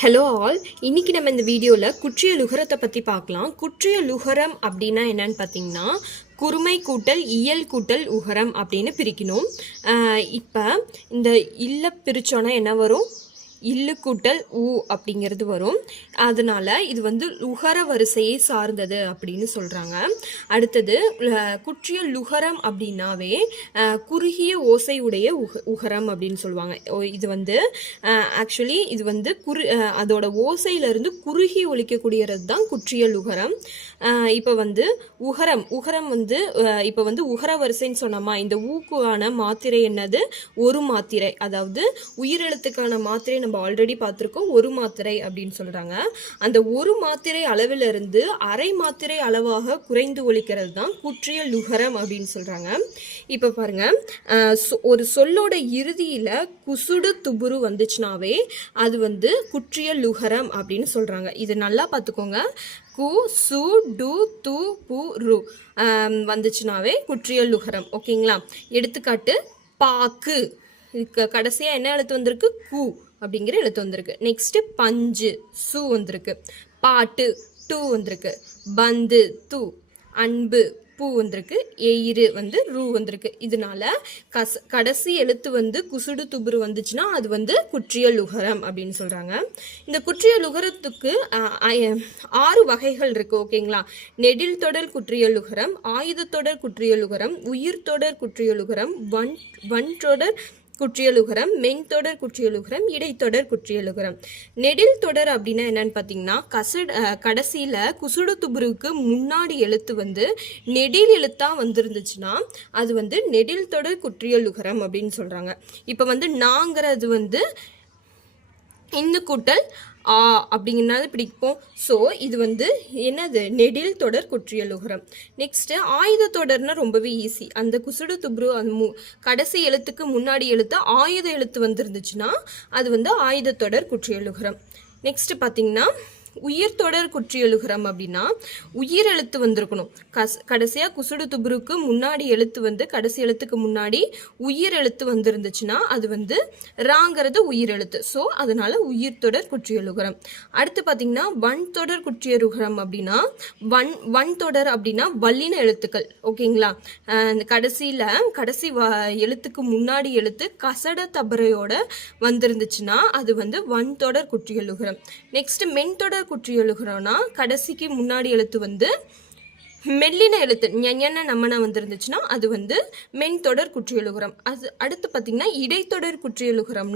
Hello all இன்னைக்கு நம்ம இந்த வீடியோவில் குற்றிய லுகரத்தை பற்றி பார்க்கலாம். குற்றிய லுகரம் அப்படின்னா என்னன்னு பார்த்தீங்கன்னா குறுமை கூட்டல் இயல் கூட்டல் உகரம் அப்படின்னு பிரிக்கணும். இப்போ இந்த இல்லை பிரிச்சோன்னா என்ன வரும்? இல்லு கூட்டல் ஊ அப்படிங்கிறது வரும். அதனால் இது வந்து லுகர வரிசையை சார்ந்தது அப்படின்னு சொல்கிறாங்க அடுத்தது குற்றிய லுகரம் அப்படின்னாவே குறுகிய ஓசை உடைய உக உகரம் அப்படின்னு சொல்லுவாங்க. ஓ, இது வந்து ஆக்சுவலி இது வந்து குறு அதோட ஓசையிலிருந்து குறுகி ஒழிக்கக்கூடியது தான் குற்றிய லுகரம் இப்போ வந்து உகரம் உகரம் வந்து இப்போ வந்து உகர வரிசைன்னு சொன்னோமா? இந்த ஊக்குவான மாத்திரை என்னது? ஒரு மாத்திரை. அதாவது உயிரெழுத்துக்கான மாத்திரை நம்ம ஆல்ரெடி பார்த்துருக்கோம் ஒரு மாத்திரை அப்படின்னு சொல்கிறாங்க அந்த ஒரு மாத்திரை அளவிலிருந்து அரை மாத்திரை அளவாக குறைந்து ஒழிக்கிறது தான் குற்றிய லுகரம் அப்படின்னு சொல்கிறாங்க இப்போ பாருங்க சொ- ஒரு சொல்லோட இறுதியில் குசுடு துபுரு வந்துச்சுனாவே அது வந்து குற்றிய லுகரம் அப்படின்னு சொல்கிறாங்க இது நல்லா பார்த்துக்கோங்க. கு சு டு து பு ரு வந்துச்சுனாவே குற்றிய லுகரம். ஓகேங்களா? எடுத்துக்காட்டு பாக்கு. இதுக்கு கடைசியாக என்ன எழுத்து வந்திருக்கு? கு அப்படிங்கிற எழுத்து வந்திருக்கு. நெக்ஸ்ட்டு பஞ்சு சு வந்திருக்கு. பாட்டு டூ வந்திருக்கு. பந்து தூ. அன்பு பூ வந்திருக்கு. எயிறு வந்து ரூ வந்திருக்கு. இதனால கஸ் கடைசி எழுத்து வந்து குசுடு துபுரு வந்துச்சுன்னா அது வந்து குற்றிய லுகரம் அப்படின்னு சொல்கிறாங்க இந்த குற்றிய லுகரத்துக்கு ஆறு வகைகள் இருக்குது ஓகேங்களா? நெடில் தொடர் குற்றிய லுகரம் ஆயுத தொடர் குற்றிய லுகரம் உயிர் தொடர் குற்றிய லுகரம் வன் வன் தொடர் குற்றியலுகரம் மென்தொடர் குற்றியலுகரம் இடைத்தொடர் குற்றியலுகரம். நெடில் தொடர் அப்படின்னா என்னன்னு பார்த்தீங்கன்னா கசட் கடைசியில் குசுடு துபுருக்கு முன்னாடி எழுத்து வந்து நெடில் எழுத்தாக வந்திருந்துச்சுன்னா அது வந்து நெடில் தொடர் குற்றியலுகரம் அப்படின்னு சொல்கிறாங்க இப்போ வந்து நாங்கிறது வந்து இந்து கூட்டல் ஆ அப்படிங்கிறனால பிடிப்போம் ஸோ இது வந்து என்னது? நெடில் தொடர் குற்றியலுகரம். நெக்ஸ்ட்டு ஆயுத தொடர்னா ரொம்பவே ஈஸி அந்த குசுடு துப்ரு அந்த மு கடைசி எழுத்துக்கு முன்னாடி எழுத்து ஆயுத எழுத்து வந்துருந்துச்சுன்னா அது வந்து ஆயுத தொடர் குற்றியலுகரம். நெக்ஸ்ட்டு பார்த்தீங்கன்னா உயிர் தொடர் குற்றியலுகரம் அப்படின்னா உயிர் எழுத்து வந்திருக்கணும். கஸ் கடைசியாக குசுடு துபுருக்கு முன்னாடி எழுத்து வந்து கடைசி எழுத்துக்கு முன்னாடி உயிர் எழுத்து வந்திருந்துச்சுன்னா அது வந்து ராங்கிறது உயிர் எழுத்து. ஸோ அதனால உயிர் தொடர் குற்றியலுகரம் அடுத்து பார்த்தீங்கன்னா வன் தொடர் குற்றியலுகரம் அப்படின்னா வன் வன் தொடர் அப்படின்னா வல்லின எழுத்துக்கள். ஓகேங்களா? இந்த கடைசியில் கடைசி வ எழுத்துக்கு முன்னாடி எழுத்து கசட தபரையோட வந்திருந்துச்சுன்னா அது வந்து வன் தொடர் குற்றியலுகரம் நெக்ஸ்ட் மென் தொடர் குற்றியலுகரம்னா கடைசிக்கு முன்னாடி எழுத்து வந்து மெல்லின எழுத்து ஞன நம்மனா வந்திருந்துச்சுன்னா அது வந்து மென் தொடர் குற்றியலுகரம் அது அடுத்து பார்த்தீங்கன்னா இடைத்தொடர் குற்றியலுகரம்